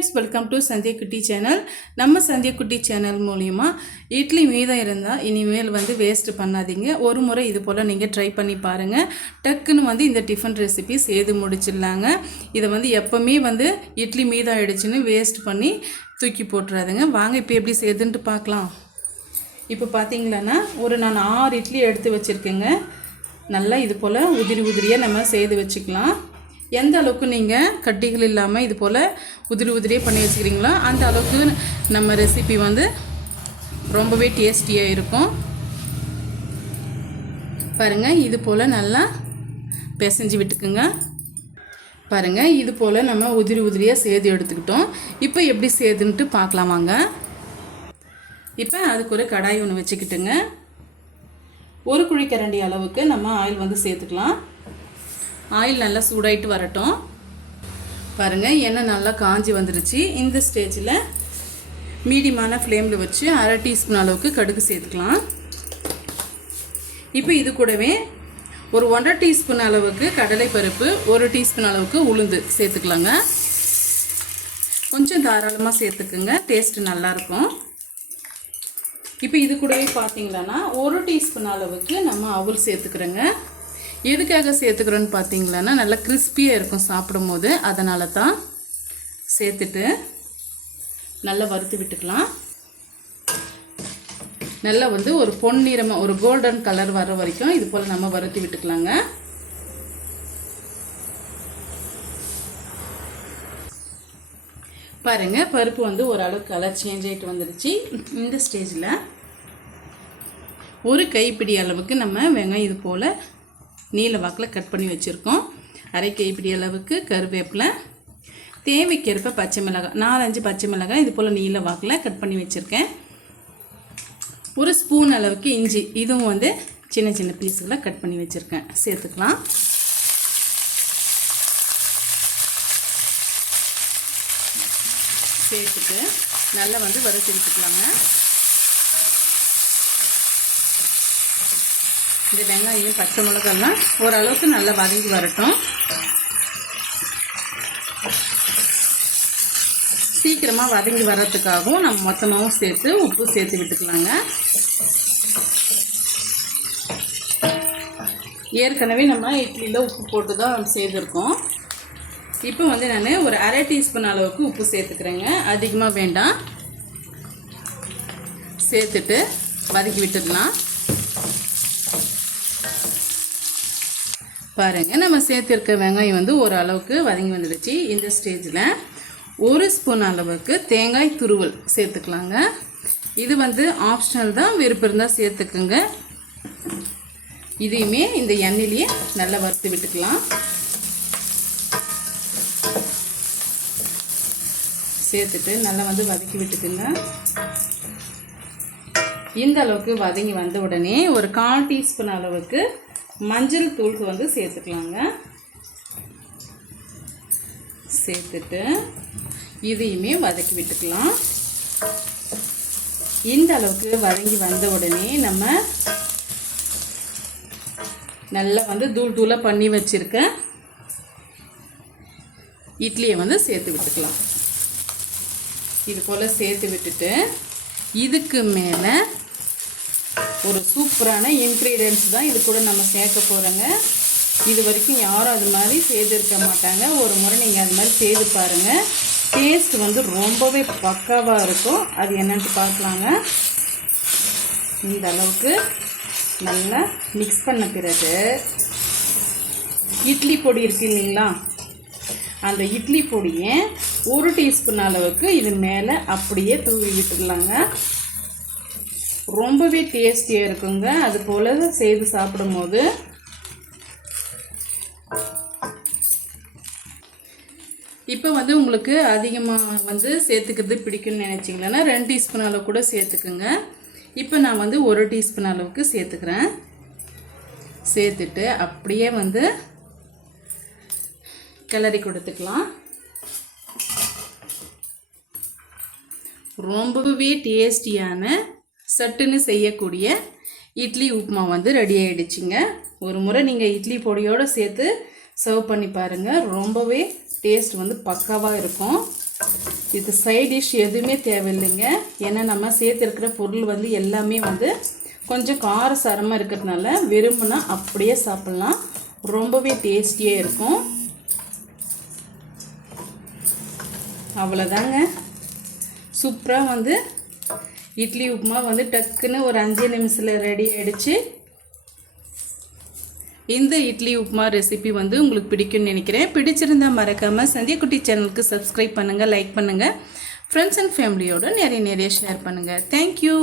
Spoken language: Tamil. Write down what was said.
ஃப்ரெண்ட்ஸ் வெல்கம் டு சந்திய குட்டி சேனல் நம்ம சந்திய குட்டி சேனல் மூலிமா இட்லி மீதம் இருந்தால் இனிமேல் வந்து வேஸ்ட்டு பண்ணாதீங்க. ஒரு முறை இது போல் நீங்கள் ட்ரை பண்ணி பாருங்கள் டக்குன்னு வந்து இந்த டிஃபன் ரெசிபி செய்து முடிச்சிடலாங்க. இதை வந்து எப்போவுமே வந்து இட்லி மீதம் ஆயிடுச்சுன்னு வேஸ்ட் பண்ணி தூக்கி போட்டுறாதுங்க. வாங்க இப்போ எப்படி செய்யுதுன்ட்டு பார்க்கலாம். இப்போ பார்த்தீங்களன்னா ஒரு நான் ஆறு இட்லி எடுத்து வச்சுருக்கேங்க. நல்லா இது போல் உதிரி உதிரியாக நம்ம செய்து வச்சுக்கலாம். எந்த அளவுக்கு நீங்கள் கட்டிகள் இல்லாமல் இது போல் உதிரி உதிரியே பண்ணி வச்சுக்கிறீங்களோ அந்த அளவுக்கு நம்ம ரெசிபி வந்து ரொம்பவே டேஸ்டியாக இருக்கும். பாருங்கள் இது போல் நல்லா பிசைஞ்சு விட்டுக்குங்க. பாருங்கள் இது போல் நம்ம உதிரி உதிரியாக சேது எடுத்துக்கிட்டோம். இப்போ எப்படி சேதுன்ட்டு பார்க்கலாம் வாங்க. இப்போ அதுக்கு ஒரு கடாய் ஒன்று வச்சுக்கிட்டுங்க. ஒரு குழிக்கரண்டி அளவுக்கு நம்ம ஆயில் வந்து சேர்த்துக்கலாம். ஆயில் நல்லா சூடாயிட்டு வரட்டும். பாருங்கள் எண்ணெய் நல்லா காஞ்சி வந்துருச்சு. இந்த ஸ்டேஜில் மீடியமான ஃப்ளேமில் வச்சு அரை டீஸ்பூன் அளவுக்கு கடுகு சேர்த்துக்கலாம். இப்போ இது கூடவே ஒரு ஒன்றரை டீஸ்பூன் அளவுக்கு கடலைப்பருப்பு ஒரு டீஸ்பூன் அளவுக்கு உளுந்து சேர்த்துக்கலாங்க. கொஞ்சம் தாராளமாக சேர்த்துக்குங்க டேஸ்ட்டு நல்லாயிருக்கும் இப்போ இது கூடவே பார்த்தீங்கன்னா ஒரு டீஸ்பூன் அளவுக்கு நம்ம அவல் சேர்த்துக்கிறோங்க. எதுக்காக சேர்த்துக்கிறோன்னு பார்த்தீங்களன்னா நல்லா கிறிஸ்பியாக இருக்கும் சாப்பிடும் போது அதனால தான் சேர்த்துட்டு நல்லா வறுத்து விட்டுக்கலாம். நல்லா வந்து ஒரு பொன்னிறமாக ஒரு கோல்டன் கலர் வர வரைக்கும் இது போல் நம்ம வறுத்து விட்டுக்கலாங்க. பாருங்க பருப்பு வந்து ஓரளவுக்கு கலர் சேஞ்ச் ஆகிட்டு வந்துடுச்சு இந்த ஸ்டேஜில் ஒரு கைப்பிடி அளவுக்கு நம்ம வெங்காயம் இது போல் நீல வாக்கில் கட் பண்ணி வச்சுருக்கோம். அரை கைப்பிடி அளவுக்கு கருவேப்பிலை. தேவைக்கேற்ப பச்சை மிளகாய் நாலஞ்சு பச்சை மிளகாய் இது போல் நீல வாக்கில் கட் பண்ணி வச்சுருக்கேன். ஒரு ஸ்பூன் அளவுக்கு இஞ்சி இதுவும் வந்து சின்ன சின்ன பீஸுகளாக கட் பண்ணி வச்சுருக்கேன். சேர்த்துக்கலாம். சேர்த்துட்டு நல்லா வந்து வறுத்து விட்டுக்கலாங்க இந்த வெங்காயம் பச்சை மிளகாலாம் ஓரளவுக்கு நல்லா வதங்கி வரட்டும். சீக்கிரமாக வதங்கி வர்றதுக்காகவும் நம்ம மொத்தமாகவும் சேர்த்து உப்பு சேர்த்து விட்டுக்கலாங்க. ஏற்கனவே நம்ம இட்லியில் உப்பு போட்டு தான் செய்திருக்கோம் இப்போ வந்து நான் ஒரு அரை டீஸ்பூன் அளவுக்கு உப்பு சேர்த்துக்கிறேங்க. அதிகமாக வேண்டாம். சேர்த்துட்டு வதக்கி விட்டுடலாம். பாருங்கள் நம்ம சேர்த்துருக்க வெங்காயம் வந்து ஓரளவுக்கு வதங்கி வந்துடுச்சு. இந்த ஸ்டேஜில் ஒரு ஸ்பூன் அளவுக்கு தேங்காய் துருவல் சேர்த்துக்கலாங்க. இது வந்து ஆப்ஷனல் தான். விருப்பம் இருந்தால் சேர்த்துக்குங்க. இதையுமே இந்த எண்ணெயிலேயே நல்லா வறுத்து விட்டுக்கலாம். சேர்த்துட்டு நல்லா வந்து வதக்கி விட்டுக்குங்க. இந்த அளவுக்கு வதங்கி வந்த உடனே ஒரு கால் டீஸ்பூன் அளவுக்கு மஞ்சள் தூளுக்கு வந்து சேர்த்துக்கலாங்க. சேர்த்துட்டு இதையுமே வதக்கி விட்டுக்கலாம். இந்த அளவுக்கு வதங்கி வந்த உடனே நம்ம நல்லா வந்து தூள் தூளாக பண்ணி வச்சுருக்க இட்லியை வந்து சேர்த்து விட்டுக்கலாம். இது போல் சேர்த்து விட்டுட்டு இதுக்கு மேலே ஒரு சூப்பரான இன்க்ரீடியன்ஸ் தான் இது கூட நம்ம சேர்க்க போகிறோங்க இது வரைக்கும் யாரும் அது மாதிரி செய்திருக்க மாட்டாங்க. ஒரு முறை நீங்கள் அது மாதிரி செய்து பாருங்கள் டேஸ்ட் வந்து ரொம்பவே பக்காவாக இருக்கும். அது என்னன்ட்டு பார்க்கலாங்க. இந்த அளவுக்கு நல்லா மிக்ஸ் பண்ண பிறகு இட்லி பொடி இருக்கு இல்லைங்களா? அந்த இட்லி பொடியை ஒரு டீஸ்பூன் அளவுக்கு இது மேலே அப்படியே தூவி விட்டுடலாங்க. ரொம்பவே டேஸ்டியாக இருக்குங்க. அது போல் செய்து சாப்பிடும்போது. இப்போ வந்து உங்களுக்கு அதிகமாக வந்து சேர்த்துக்கிறது பிடிக்கும்னு நினச்சிங்களேன்னா ரெண்டு டீஸ்பூன் அளவு கூட சேர்த்துக்குங்க. இப்போ நான் வந்து ஒரு டீஸ்பூன் அளவுக்கு சேர்த்துக்கிறேன். சேர்த்துட்டு அப்படியே வந்து கிளறி கொடுத்துக்கலாம். ரொம்பவே டேஸ்டியான சட்டுன்னு செய்யக்கூடிய இட்லி உப்புமா வந்து ரெடி ஆகிடுச்சிங்க ஒரு முறை நீங்கள் இட்லி பொடியோடு சேர்த்து சர்வ் பண்ணி பாருங்கள் ரொம்பவே டேஸ்ட் வந்து பக்காவாக இருக்கும். இது சைட் டிஷ் எதுவுமே தேவையில்லைங்க. ஏன்னா நம்ம சேர்த்துருக்கிற பொருள் வந்து எல்லாமே வந்து கொஞ்சம் காரசாரமாக இருக்கிறதுனால விரும்புனா அப்படியே சாப்பிட்லாம். ரொம்பவே டேஸ்டியாக இருக்கும். அவ்வளோதாங்க சூப்பராக வந்து இட்லி உப்புமா வந்து டக்குன்னு ஒரு அஞ்சு நிமிஷத்தில் ரெடி ஆகிடுச்சு இந்த இட்லி உப்புமா ரெசிபி வந்து உங்களுக்கு பிடிக்கும்னு நினைக்கிறேன். பிடிச்சிருந்தா மறக்காமல் சந்தியக்குட்டி சேனலுக்கு சப்ஸ்கிரைப் பண்ணுங்கள் லைக் பண்ணுங்கள் ஃப்ரெண்ட்ஸ் அண்ட் ஃபேமிலியோடு நிறைய நிறைய ஷேர் பண்ணுங்கள் தேங்க்யூ